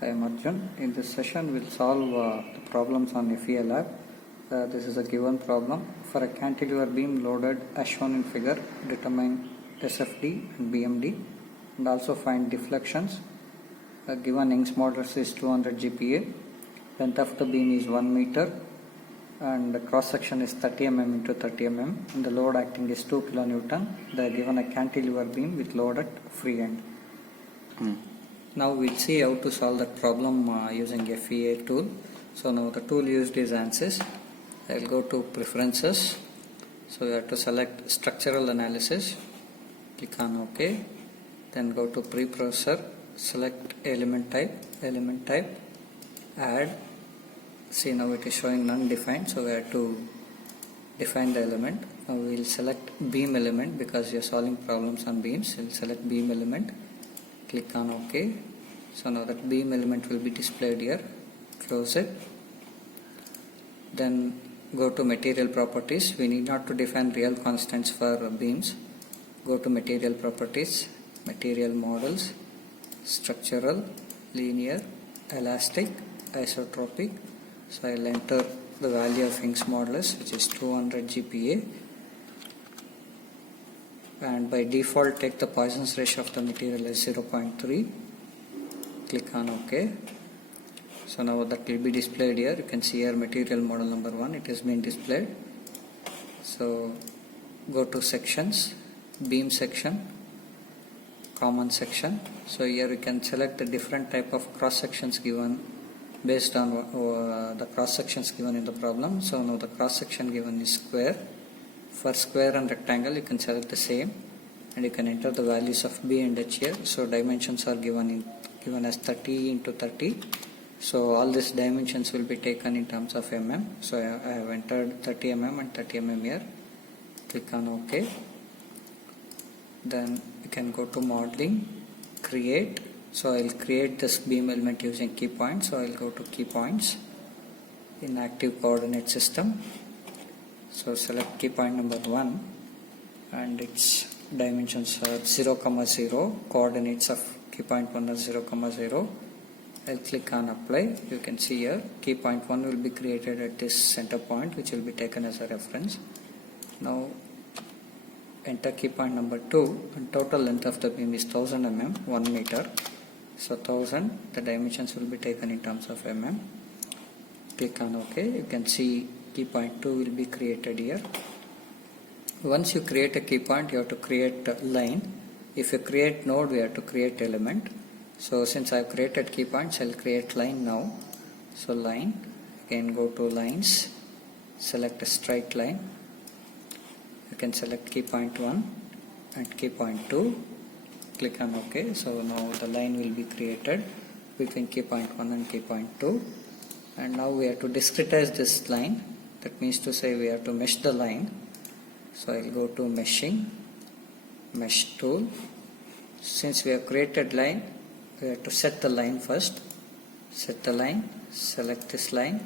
I am Arjun. In this session, we'll solve the problems on FEA lab. This is a given problem. For a cantilever beam loaded as shown in figure, determine SFD and BMD and also find deflections. Given Young's modulus is 200 GPa. Length of the beam is 1 meter and the cross section is 30 mm into 30 mm and the load acting is 2 kN. They are given a cantilever beam with load at free end. Now we'll see how to solve that problem using FEA tool. So now the tool used is ANSYS. I'll go to preferences. So you have to select structural analysis. Click on OK. Then go to preprocessor. Select element type. Add. See, now it is showing none defined. So we have to define the element. Now we will select beam element because we are solving problems on beams. We'll select beam element. Click on OK. So now that beam element will be displayed here. Close it. Then go to material properties. We need not to define real constants for beams. Go to material properties, material models, structural, linear, elastic, isotropic. So I will enter the value of Young's modulus, which is 200 GPa. And by default take the Poisson's ratio of the material as 0.3. Click on OK. So now that will be displayed here. You can see here material model number 1, it has been displayed. So go to sections, beam section, common section. So here you can select the different type of cross sections given based on the cross sections given in the problem. So now the cross section given is square. For square and rectangle you can select the same and you can enter the values of B and H here. So dimensions are given as 30 into 30. So all these dimensions will be taken in terms of mm. So I have entered 30 mm and 30 mm here. Click on OK. Then you can go to modeling, create. So I will create this beam element using key points. So I will go to key points in active coordinate system. So select key point number 1 and its dimensions are 0, 0, coordinates of key point 1 are 0, 0. I'll click on apply. You can see here key point 1 will be created at this center point, which will be taken as a reference. Now enter key point number 2 and total length of the beam is 1000 mm, 1 meter. So 1000, the dimensions will be taken in terms of mm. Click on OK. You can see key point 2 will be created here. Once you create a key point, you have to create a line. If you create node, we have to create element. So since I have created key points, I will create line now. So line, again go to lines, select a straight line. You can select key point 1 and key point 2. Click on OK. So now the line will be created between key point 1 and key point 2. And now we have to discretize this line. That means to say we have to mesh the line. So I will go to meshing, mesh tool. Since we have created line, we have to set the line first. Set the line, select this line,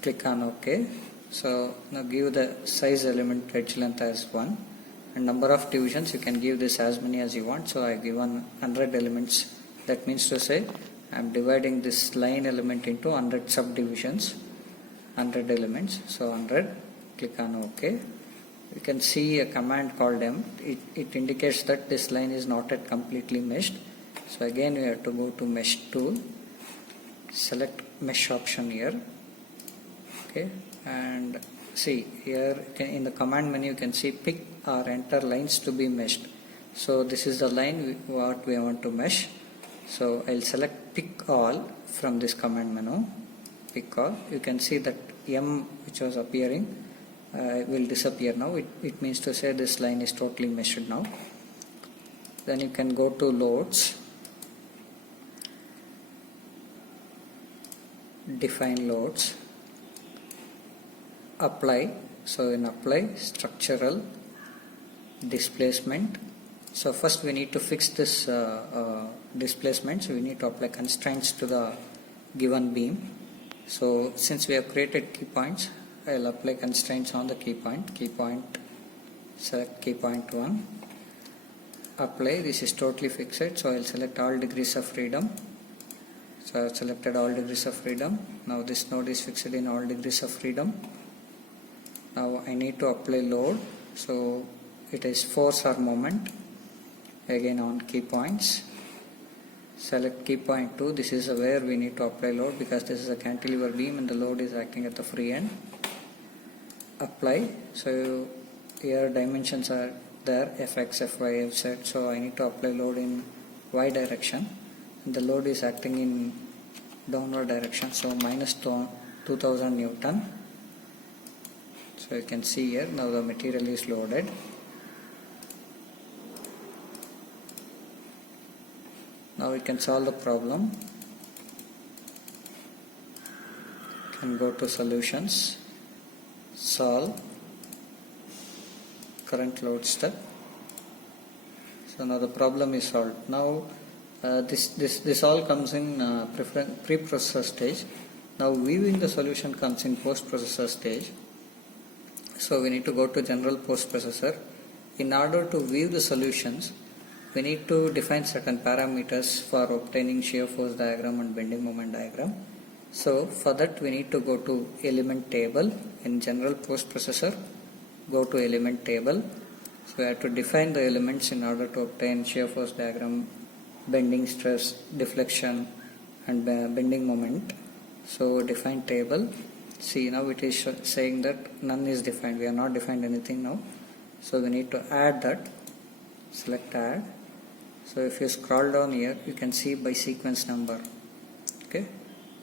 click on OK. So now give the size element edge length as 1 and number of divisions you can give this as many as you want. So I have given 100 elements. That means to say I am dividing this line element into 100 subdivisions, 100 elements. So 100, click on OK. You can see a command called M. It indicates that this line is not yet completely meshed. So again we have to go to mesh tool, select mesh option here. Okay, and see here in the command menu you can see pick or enter lines to be meshed. So this is the line what we want to mesh. So I'll select pick all from this command menu. Pick all. You can see that M which was appearing will disappear now. It means to say this line is totally meshed now. Then you can go to loads, define loads, apply. So in apply, structural, displacement. So first we need to fix this displacement. So we need to apply constraints to the given beam. So since we have created key points, I will apply constraints on the key point. Select key point 1 apply. This is totally fixed, so I'll select all degrees of freedom. So I've selected all degrees of freedom. Now this node is fixed in all degrees of freedom. Now I need to apply load, so it is force or moment. Again on key points, select key point 2. This is where we need to apply load because this is a cantilever beam and the load is acting at the free end. Apply. So here dimensions are there, fx, fy, fz. So I need to apply load in y direction and the load is acting in downward direction, so minus 2000 Newton. So you can see here now the material is loaded. Now we can solve the problem. You can go to solutions, solve, current load step. So now the problem is solved. Now this all comes in pre-processor stage. Now viewing the solution comes in post-processor stage. So we need to go to general post-processor. In order to view the solutions, we need to define certain parameters for obtaining shear force diagram and bending moment diagram. So for that we need to go to element table. In general post-processor, go to element table. So we have to define the elements in order to obtain shear force diagram, bending stress, deflection and bending moment. So define table. See, now it is saying that none is defined. We have not defined anything now. So we need to add that. Select add. So if you scroll down here, you can see by sequence number. Okay.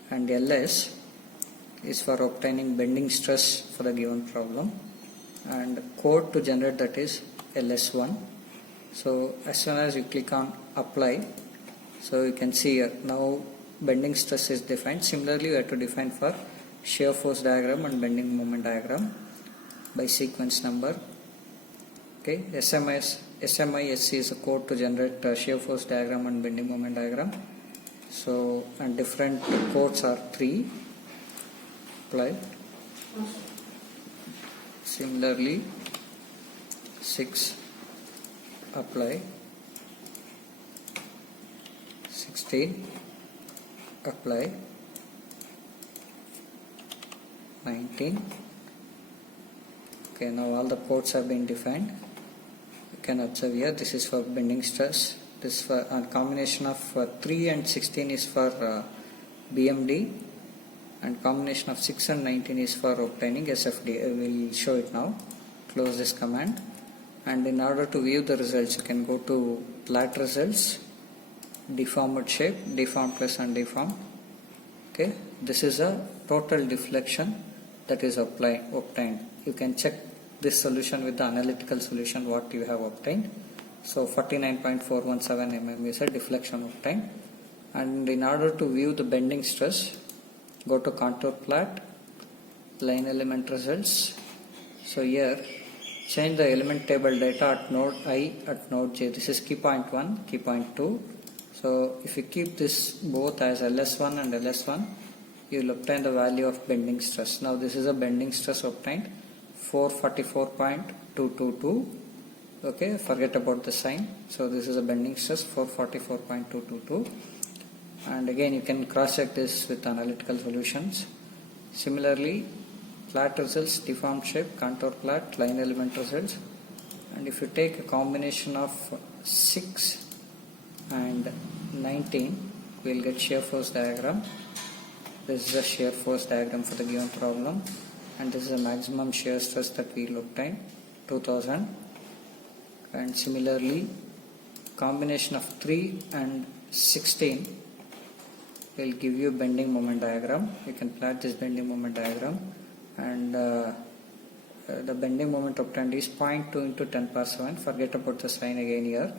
And LS is for obtaining bending stress for the given problem. And code to generate that is LS1. So as soon as you click on apply, so you can see here now bending stress is defined. Similarly, you have to define for shear force diagram and bending moment diagram by sequence number. Okay, SMISC is a code to generate shear force diagram and bending moment diagram. So, and different codes are 3. Apply. Similarly, 6. Apply. 16. Apply. 19. Okay, now all the codes have been defined. You can observe here, this is for bending stress. This for a combination of 3 and 16 is for BMD, and combination of 6 and 19 is for obtaining SFD. I will show it now. Close this command, and in order to view the results, you can go to plot results, deformed shape, deformed plus and deformed. Okay, this is a total deflection that is obtained. You can check this solution with the analytical solution what you have obtained. So 49.417 mm is a deflection obtained. And in order to view the bending stress, go to contour plot, line element results. So here change the element table data at node I, at node J. This is key point 1, key point 2. So if you keep this both as LS1 and LS1, you will obtain the value of bending stress. Now this is a bending stress obtained, 444.222. Okay, forget about the sign. So this is a bending stress, 444.222. And again you can cross check this with analytical solutions. Similarly, plot results, deformed shape, contour plot, line element results. And if you take a combination of 6 and 19, we will get shear force diagram. This is a shear force diagram for the given problem, and this is a maximum shear stress that we will obtain, 2000. And similarly, combination of 3 and 16 will give you bending moment diagram. You can plot this bending moment diagram, and the bending moment obtained is 0.2 into 10 power 7. Forget about the sign again here.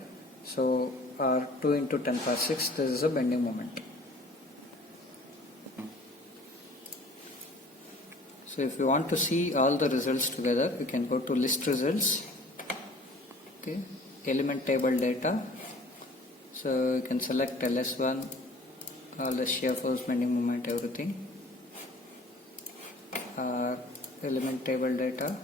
So 2 into 10 power 6, this is a bending moment. So if you want to see all the results together, you can go to list results. Okay, element table data. So you can select LS1, all the shear force, bending moment, everything. Element table data.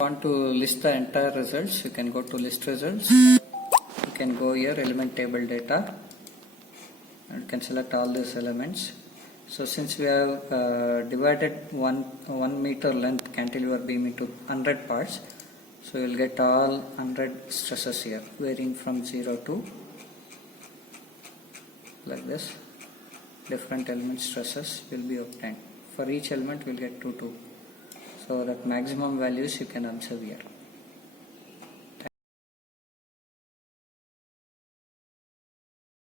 Want to list the entire results, you can go to list results. You can go here element table data and you can select all these elements. So since we have divided 1 meter length cantilever beam into 100 parts, so you will get all 100 stresses here varying from 0 to like this. Different element stresses will be obtained. For each element we will get 2. So that maximum values you can observe here.